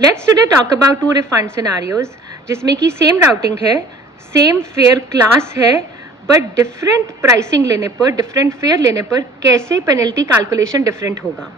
Let's today talk about two refund scenarios, जिसमें कि same routing है, सेम फेयर क्लास है, बट डिफरेंट प्राइसिंग लेने पर, डिफरेंट फेयर लेने पर कैसे पेनल्टी कैलकुलेशन डिफरेंट होगा।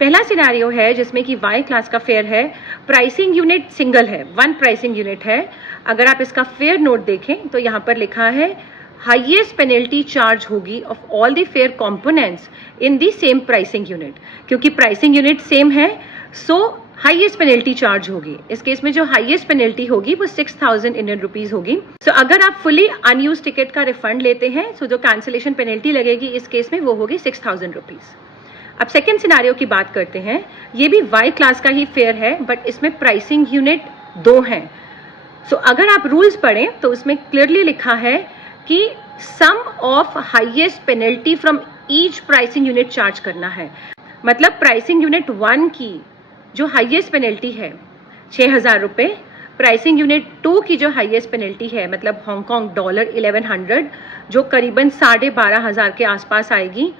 पहला सिनारियो है जिसमें कि वाई क्लास का फेयर है, प्राइसिंग यूनिट सिंगल है, वन प्राइसिंग यूनिट है। अगर आप इसका फेयर नोट देखें तो यहाँ पर लिखा है हाईएस्ट पेनल्टी चार्ज होगी of all the fair components in the same pricing unit. क्योंकि प्राइसिंग यूनिट सेम है, सो हाईएस्ट पेनल्टी चार्ज होगी। इस केस में जो हाईएस्ट पेनल्टी होगी वो 6000 इंडियन रुपीज होगी। सो अगर आप फुली अनयूज टिकट का रिफंड लेते हैं, सो जो कैंसिलेशन पेनल्टी लगेगी इस केस में वो होगी 6000 रुपीज। अब सेकेंड सिनारियो की बात करते हैं। ये भी वाई क्लास का ही फेयर है, बट इसमें प्राइसिंग यूनिट दो हैं। सो अगर आप रूल्स पढ़ें तो उसमें क्लियरली लिखा है कि sum of highest penalty from each pricing unit charge करना है। मतलब प्राइसिंग यूनिट 1 की जो हाईएस्ट पेनल्टी है 6000 रुपये, प्राइसिंग यूनिट 2 की जो हाईएस्ट पेनल्टी है मतलब हांगकांग डॉलर 1100 जो करीबन 12,500 के आसपास आएगी,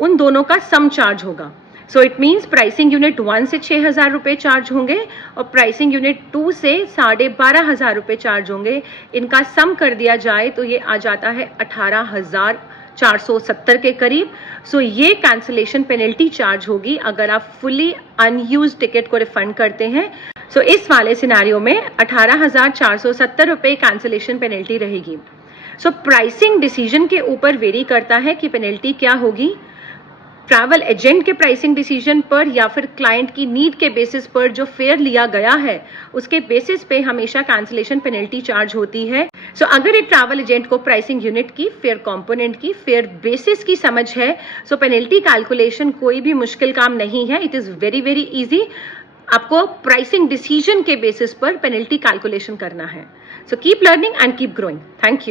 उन दोनों का सम चार्ज होगा। So it means pricing unit 1 से 6000 रुपये चार्ज होंगे और प्राइसिंग यूनिट 2 से 12,500 रुपये चार्ज होंगे। इनका सम कर दिया जाए तो ये आ जाता है 18,470 के करीब। सो ये कैंसिलेशन पेनल्टी चार्ज होगी अगर आप फुली अनयूज्ड टिकट को रिफंड करते हैं। सो इस वाले सिनारियो में 18,470 रुपये कैंसिलेशन पेनल्टी रहेगी। सो प्राइसिंग डिसीजन के ऊपर वेरी करता है कि पेनल्टी क्या होगी, ट्रैवल एजेंट के प्राइसिंग डिसीजन पर या फिर क्लाइंट की नीड के बेसिस पर जो फेयर लिया गया है उसके बेसिस पे हमेशा कैंसिलेशन पेनल्टी चार्ज होती है। सो अगर एक ट्रैवल एजेंट को प्राइसिंग यूनिट की, फेयर कंपोनेंट की, फेयर बेसिस की समझ है, सो पेनल्टी कैलकुलेशन कोई भी मुश्किल काम नहीं है। It is very very easy. आपको प्राइसिंग डिसीजन के बेसिस पर पेनल्टी कैलकुलेशन करना है। So keep learning and keep growing. Thank you.